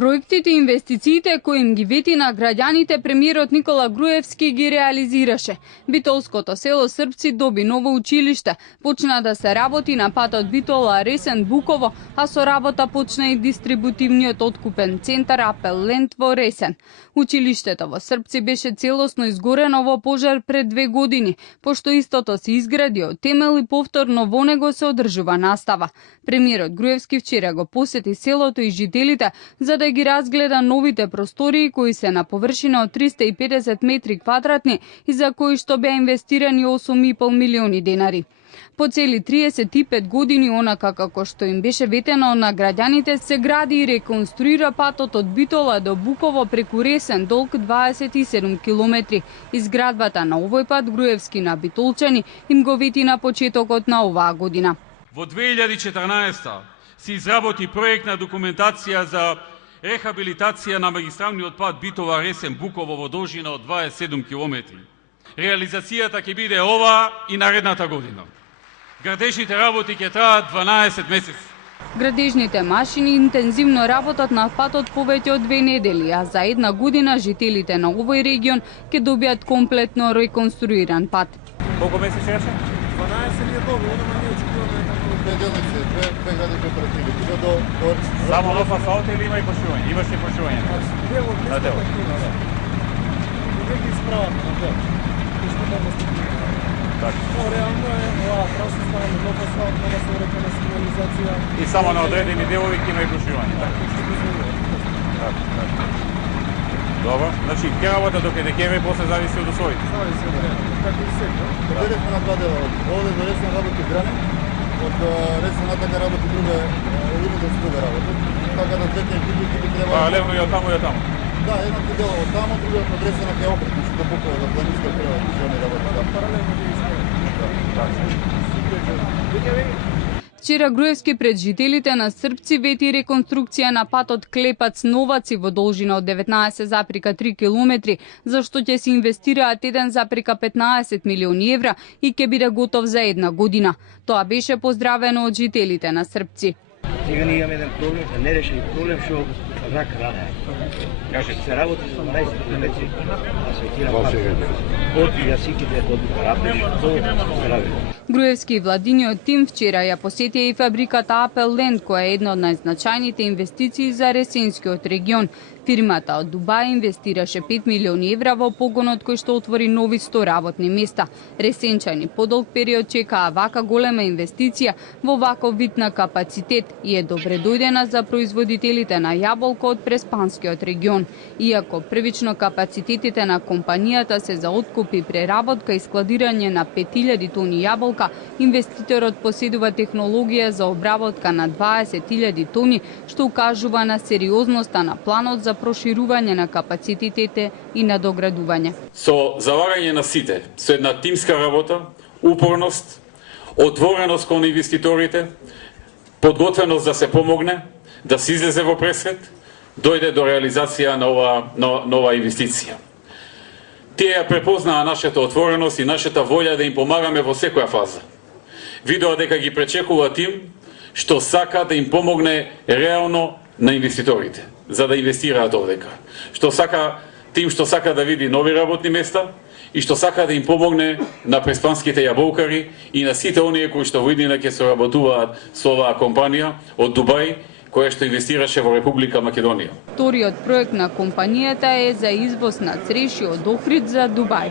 Проектите и инвестициите кои им ги вети на граѓаните премиерот Никола Груевски ги реализираше. Битолското село Српци доби ново училиште, почна да се работи на патот Битола Ресен Буково, а со работа почна и дистрибутивниот откупен центар Апел Ленд во Ресен. Училиштето во Српци беше целосно изгорено во пожар пред 2 години, пошто истото се изгради од темел и повторно во него се одржува настава. Премиерот Груевски вчера го посети селото и жителите за да ги разгледа новите простории кои се на површина од 350 метри квадратни и за кои што беа инвестирани 8,5 милиони денари. По цели 35 години, онака како што им беше ветено на граѓаните, се гради и реконструира патот од Битола до Буково преку Ресен, долг 27 километри. Изградбата на овој пат Груевски на битолчани им го вети на почетокот на оваа година. Во 2014 се изработи проектна документација за рехабилитација на магистралниот пат Битола Ресен Буково во должина од 27 километри. Реализацијата ќе биде ова и наредната година. Градежните работи ќе траат 12 месеци. Градежните машини интензивно работат на патот повеќе од 2 недели, а за една година жителите на овој регион ќе добијат комплетно реконструиран пат. Колку месеци рече? 12 не е добро, но ние очекуваме две делници, две градежни оперативи. Само нов асфалт или има и пошивање? Имаше и пошивање? На дел. Веќе исправаме на дел. Но реално е ова процесна нов асфалт, нова соорекана сигнализација. И само на одредени делови ќе има и пошивање, така? Добро, значи ќе работа до декември, после зависи од условите. Зависи од време, како и сега. Поделивме на два дела. Овде до Ресен работи Гране, од Ресен натака работи друга, лимите се друга работи. Така да двете екипи треба... Паралелно и од таму и од таму. Да, едното дело од таму, другиот од Ресена ке опрет, значи до Буково, до планинска прва движени работи. Паралелно ги искаме. Вчера Груевски пред жителите на Српци вети реконструкција на патот Клепац-Новаци во должина од 19,3 километри, за што ќе се инвестираат 1,15 милиони евра и ќе биде готов за една година. Тоа беше поздравено од жителите на Српци. Сега ние имаме еден проблем, нерешен проблем што рак рана. Каже се работи со 12 месеци, асфалтира пат. Од јасиките од Рапеш до Саравино. Груевски и владиниот тим вчера ја посетија и фабриката Апел Ленд, која е една од најзначајните инвестиции за Ресенскиот регион. Фирмата од Дубај инвестираше 5 милиони евра во погонот кој што отвори нови 100 работни места. Ресенчани подолг период чекаа вака голема инвестиција во ваков вид на капацитет и е добре дојдена за производителите на јаболка од Преспанскиот регион. Иако првично капацитетите на компанијата се за откуп и преработка и складирање на 5000 тони јаболка, инвеститорот поседува технологија за обработка на 20.000 тони, што укажува на сериозноста на планот за проширување на капацитетите и надоградување. Со залагање на сите, со една тимска работа, упорност, отвореност кон инвеститорите, подготвеност да се помогне, да се излезе во пресред, дојде до реализација на ова инвестиција. Тие ја препознаа нашата отвореност и нашата волја да им помагаме во секоја фаза. Видоа дека ги пречекува тим што сака да им помогне реално на инвеститорите, за да инвестираат овдека. Тим што сака да види нови работни места и што сака да им помогне на преспанските јаболкари и на сите оние кои што во иднина ќе соработуваат со оваа компанија од Дубај, која што инвестираше во Република Македонија. Вториот проект на компанијата е за извоз на цреши од Охрид за Дубај.